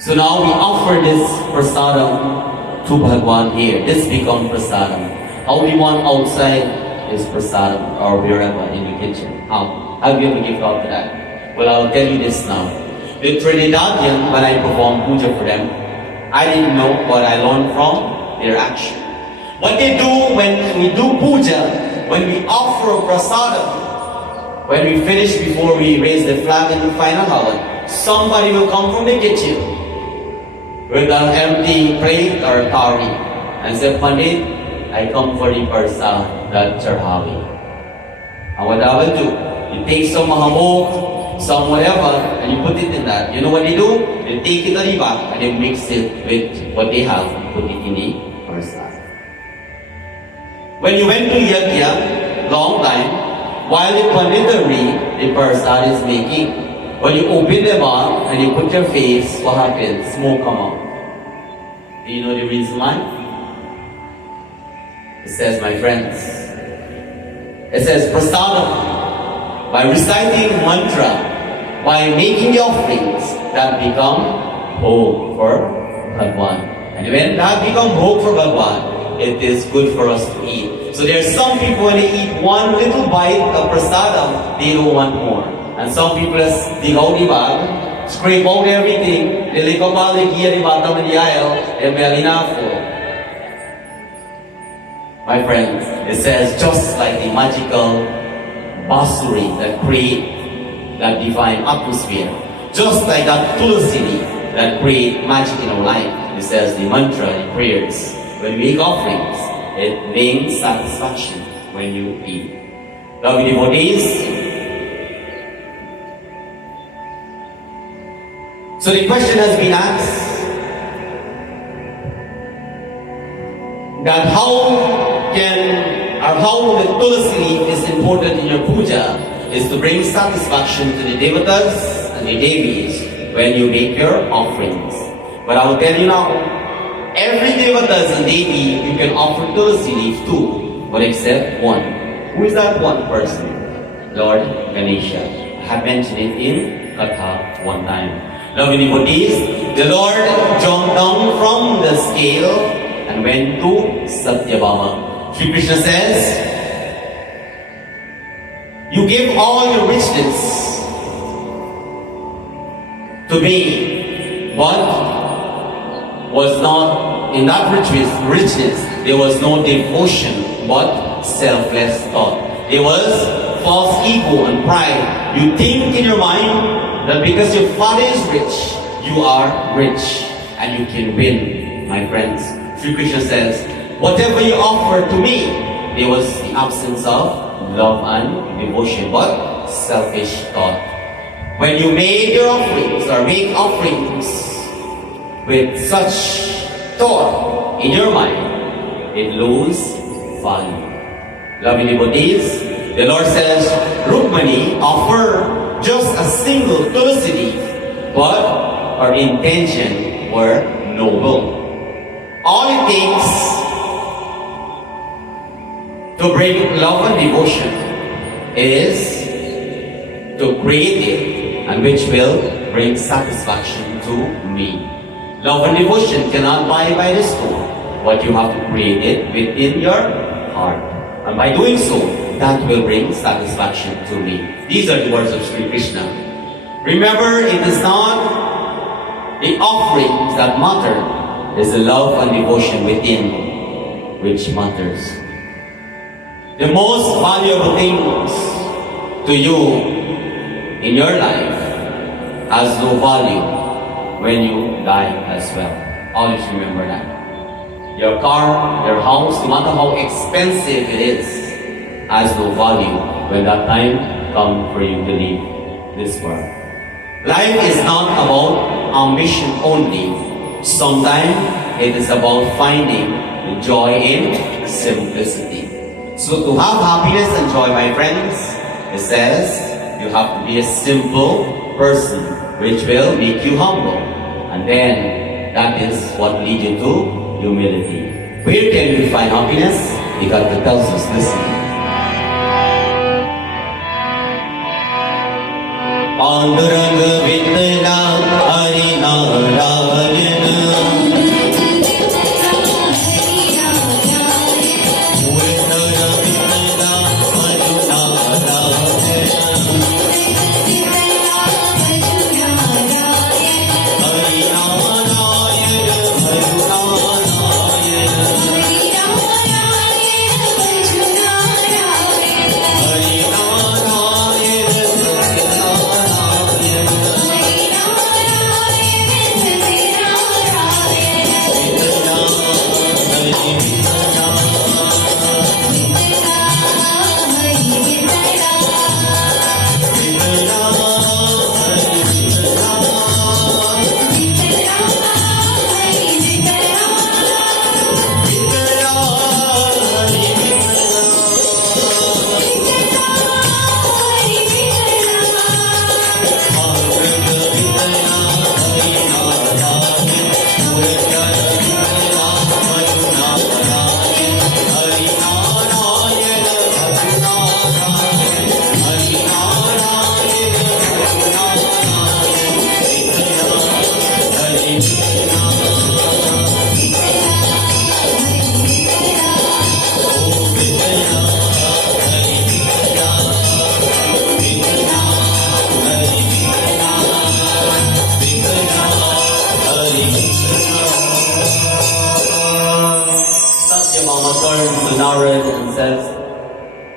So now we offer this prasadam to Bhagwan here. This becomes prasadam. How we want outside is prasadam, or wherever in the kitchen. How? Have you ever given out to that? Well, I'll tell you this now. The Trinidadian, when I perform puja for them, I didn't know what I learned from their action. What they do when we do puja, when we offer a prasadam, when we finish before we raise the flag in the final hour, somebody will come from the kitchen with an empty plate or thari and say, Pandit, I come for the prasad, that charhavi. And what I will do, you take some mahamok, some whatever, and you put it in that. You know what they do? They take it to the back and they mix it with what they have and put it in the prasad. When you went to Yajna, long time, while the panditari, the prasad is making, when you open the mouth and you put your face, what happens? Smoke come out. Do you know the reason why? It says, my friends, it says prasadam. By reciting mantra, by making the offerings, that become bhog for Bhagwan. And when that become bhog for Bhagwan, it is good for us to eat. So there are some people when they eat one little bite of prasadam, they don't want more. And some people just dig out the bag, scrape out everything, they lick up all the ghee at the bottom of the aisle, and belly not full. My friends, it says just like the magical basuri that create that divine atmosphere, just like that Tulsi leaf, that create magic in our life. It says the mantra, the prayers. When we make offerings, it brings satisfaction when you eat. Lovely devotees, so the question has been asked that how the Tulsi leaf is important in your puja is to bring satisfaction to the devatas and the devis when you make your offerings. But I will tell you now, every devatas and devi you can offer Tulsi leaf to, but except one. Who is that one person? Lord Ganesha. I have mentioned it in Katha one time. Lovely devotees, the Lord jumped down from the scale and went to Satyabhama. Sri Krishna says, you give all your richness to me, but was not in that richness, there was no devotion, but selfless thought. There was false ego and pride. You think in your mind that because your father is rich, you are rich and you can win, my friends. Sri Krishna says, whatever you offer to me, there was the absence of love and devotion, but selfish thought. When you made your offerings or make offerings with such thought in your mind, it loses value. Lovely devotees, the Lord says, Rukmani, offer just a single Tulsi leaf, but our intention were noble. All it takes to bring love and devotion is to create it, and which will bring satisfaction to me. Love and devotion cannot buy by the store, but you have to create it within your heart. And by doing so, that will bring satisfaction to me. These are the words of Sri Krishna. Remember, it is not the offerings that matter, it is the love and devotion within which matters. The most valuable things to you in your life has no value when you die as well. Always remember that. Your car, your house, no matter how expensive it is, has no value when that time comes for you to leave this world. Life is not about ambition only. Sometimes it is about finding the joy in simplicity. So to have happiness and joy, my friends, it says you have to be a simple person, which will make you humble. And then that is what leads you to humility. Where can we find happiness? The God tells us, listen. Panduranga Vitala Hari Narayana.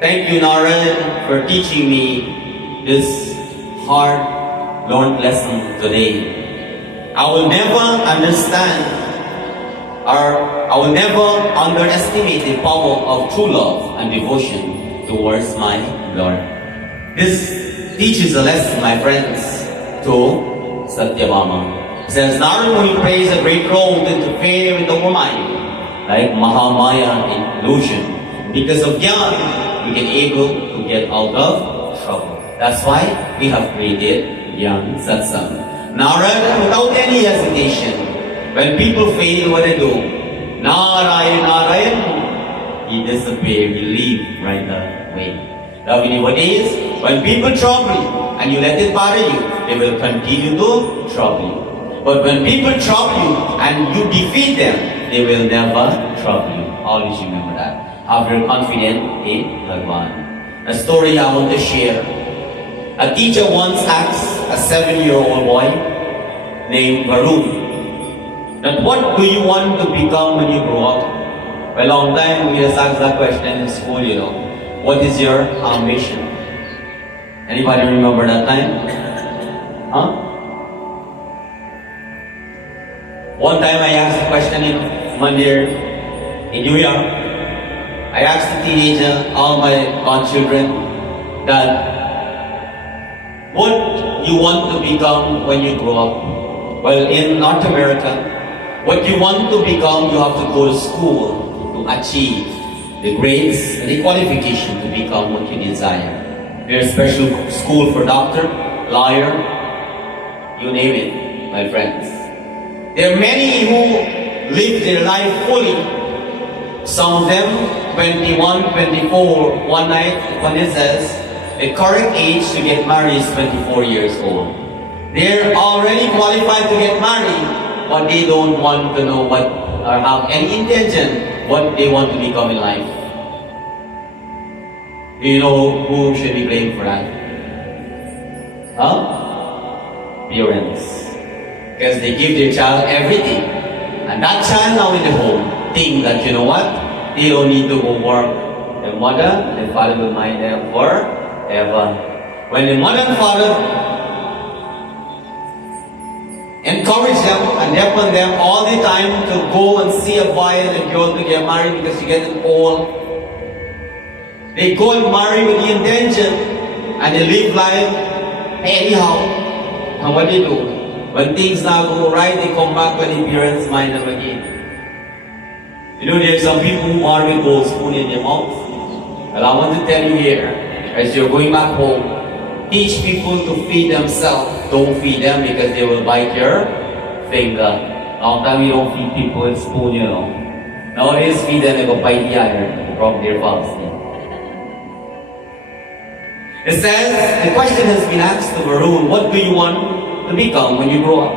Thank you, Narad, for teaching me this hard-learned lesson today. I will never understand or I will never underestimate the power of true love and devotion towards my Lord. This teaches a lesson, my friends, to Satyabhama. It says, not only plays a great role to interfere with our mind, like Mahamaya illusion. Because of Gyaan, we can able to get out of trouble. That's why we have created Gyaan Satsangh. Narad, without any hesitation, when people fail, what they do? Narayan, Narayan, he disappear, he leave right away. Nowadays, when people trouble you and you let it bother you, they will continue to trouble you. But when people trouble you and you defeat them, they will never trouble you. Always remember that. Have your confidence in Bhagwan. A story I want to share. A teacher once asked a 7-year-old boy named Varun, that what do you want to become when you grow up? For a long time we just asked that question in school, What is your ambition? Anybody remember that time? Huh? One time I asked a question in Mandir in New York. I asked the teenager, all my godchildren, that what you want to become when you grow up? Well, in North America, what you want to become, you have to go to school to achieve the grades and the qualification to become what you desire. There's special school for doctor, lawyer, you name it, my friends. There are many who live their life fully. Some of them, 21, 24, one night, when it says, the correct age to get married is 24 years old. They're already qualified to get married, but they don't want to know what or have any intention what they want to become in life. Do you know who should be blamed for that? Huh? Parents. Because they give their child everything. And that child now in the home think that, you know what? They don't need to go work. The mother and the father will mind them forever. When the mother and father encourage them and depend them all the time to go and see a boy and a girl to get married because you're getting old. They go and marry with the intention and they live life anyhow. And what they do? When things now go right, they come back when the parents mind them again. There's some people who marry with gold spoon in their mouth. Well, I want to tell you here, as you're going back home, teach people to feed themselves. Don't feed them because they will bite your finger. Long time we don't feed people with spoon, Nowadays feed them, they go bite the iron from their fasting. It says, the question has been asked to Varun, what do you want to become when you grow up?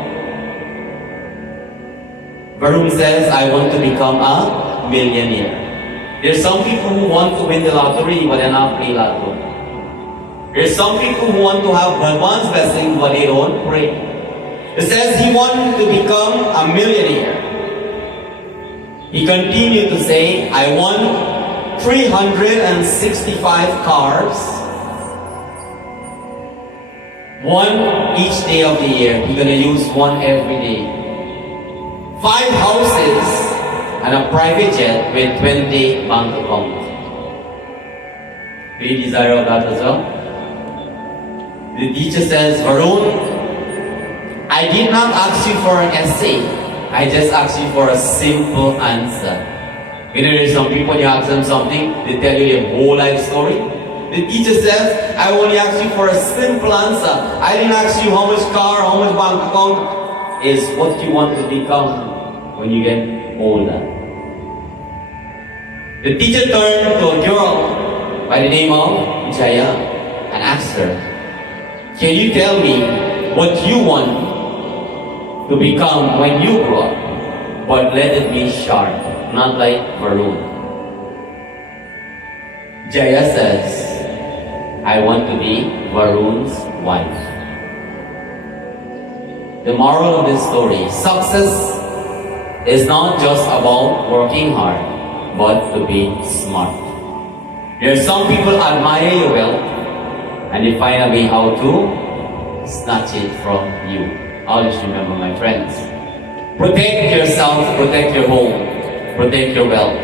Varun says, I want to become a millionaire. There's some people who want to win the lottery but they're not play lotto. There's some people who want to have Bhagwan's blessing but they don't pray. It says he wanted to become a millionaire. He continued to say, I want 365 cars, one each day of the year. He's going to use one every day. 5 houses and a private jet with 20 bank accounts. Do you desire of that as well? The teacher says, Varun, I did not ask you for an essay. I just asked you for a simple answer. There's some people, you ask them something, they tell you their whole life story. The teacher says, I only asked you for a simple answer. I didn't ask you how much car, how much bank account. Is what you want to become when you get older. The teacher turned to a girl by the name of Jaya and asked her, can you tell me what you want to become when you grow up? But let it be sharp, not like Varun. Jaya says, I want to be Varun's wife. The moral of this story, success is not just about working hard, but to be smart. There are some people admire your wealth, and they find a way how to snatch it from you. Always remember, my friends, protect yourself, protect your home, protect your wealth.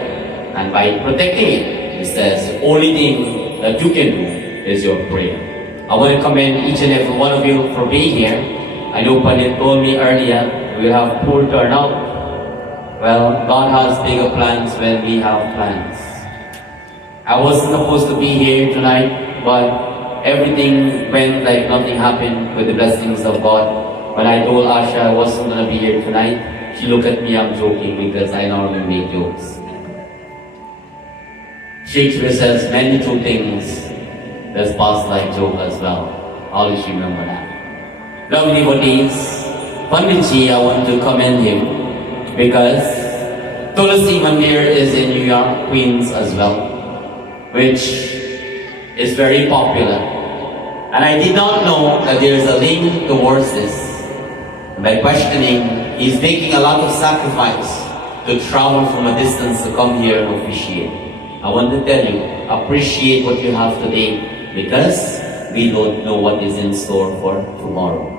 And by protecting it, it says the only thing that you can do is your prayer. I want to commend each and every one of you for being here. I know Pandit told me earlier, we have poor turnout. Well, God has bigger plans when we have plans. I wasn't supposed to be here tonight, but everything went like nothing happened with the blessings of God. When I told Asha I wasn't going to be here tonight, she looked at me, I'm joking because I normally make jokes. Shakespeare says many true things that's passed like joke as well. Always remember that. Lovely devotees, Panditji, I want to commend him because Tulsi Mandir is in New York, Queens as well, which is very popular. And I did not know that there is a link towards this. And by questioning, he's making a lot of sacrifice to travel from a distance to come here and officiate. I want to tell you, appreciate what you have today because we don't know what is in store for tomorrow.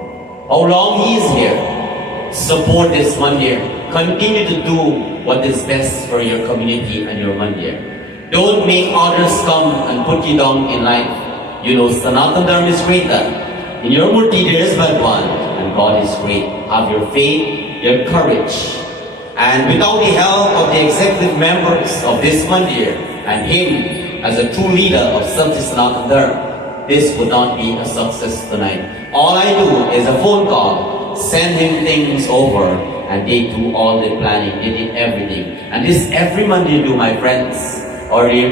How long he is here, support this Mandir. Continue to do what is best for your community and your Mandir. Don't make others come and put you down in life. You know, Sanatana Dharma is greater. In your Murti there is but one, and God is great. Have your faith, your courage. And without the help of the executive members of this Mandir, and him as a true leader of Sanatana Dharma, this would not be a success tonight. All I do is a phone call, send him things over, and they do all the planning, they did everything. And this every Mandir do, my friends, or the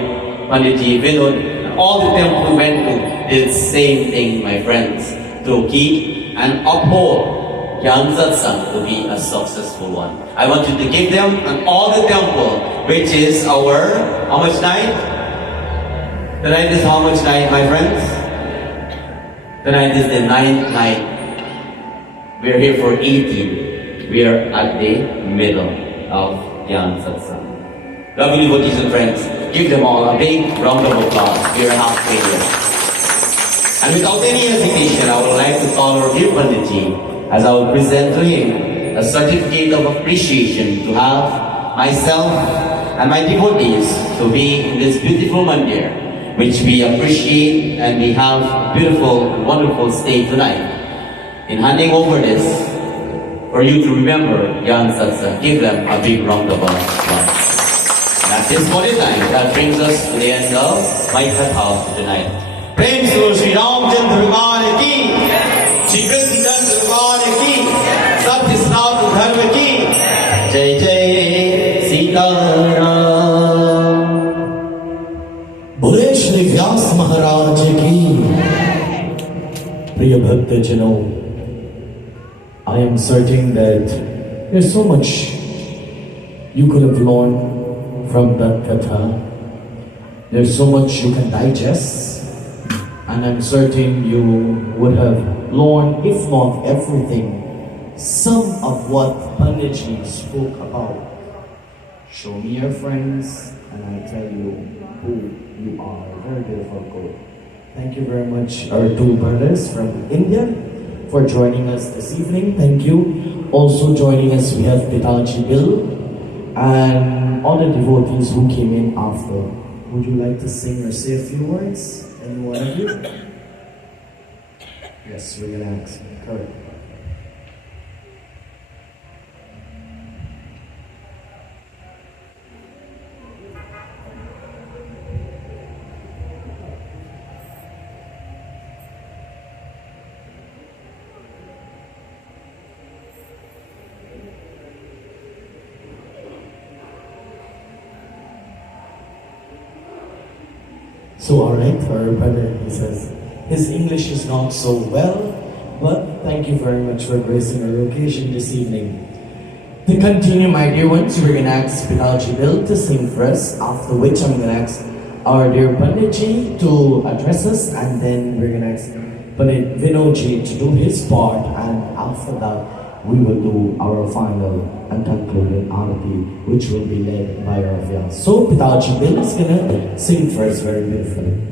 Pandit Vinod, all the temple we went to did the same thing, my friends, to keep and uphold Gyaan Satsangh to be a successful one. I want you to give them and all the temple, which is our, how much night? Tonight is how much night, my friends? Tonight is the 9th night. We are here for 18. We are at the middle of Gyaan Satsangh. Lovely devotees and friends, give them all a big round of applause. We are halfway here. And without any hesitation, I would like to call our dear Panditji as I will present to him a certificate of appreciation to have myself and my devotees to be in this beautiful Mandir, which we appreciate and we have beautiful, wonderful stay tonight. In handing over this, for you to remember Gyaan Satsangh, give them a big round of applause. At this point in time, that brings us to the end of my Katha for tonight. Prem to Shri Ramchandra Bhagwan ki, Shri Krishna Chandra Bhagwan ki, Satya Sanatana Dharma ki, Jai Jai Sita Ram. Bole Shri Vyas Maharaj ki. Priya Bhakta Jano, I am certain that there's so much you could have learned from that katha. There's so much you can digest, and I'm certain you would have learned, if not everything, some of what Panditji spoke about. Show me your friends, and I tell you who you are. Very beautiful quote. Thank you very much, our two brothers from India, for joining us this evening. Thank you. Also joining us, we have Pitaji Bill and all the devotees who came in after. Would you like to sing or say a few words? Any one of you? Yes, we're gonna ask. Correct. So alright, our brother, he says, his English is not so well, but thank you very much for gracing our occasion this evening. To continue, my dear ones, we're going to ask Pitaji Bill to sing for us, after which I'm going to ask our dear Panditji to address us, and then we're going to ask Pandit Vinodji to do his part, and after that, we will do our final and concluding arati, which will be led by our Vyas. So Pitaji Bill is gonna sing for us very beautifully.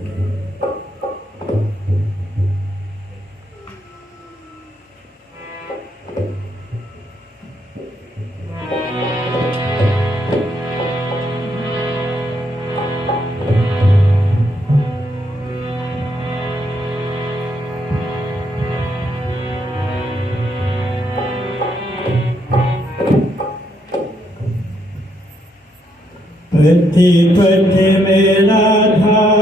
पृथ्वी पथ में राधा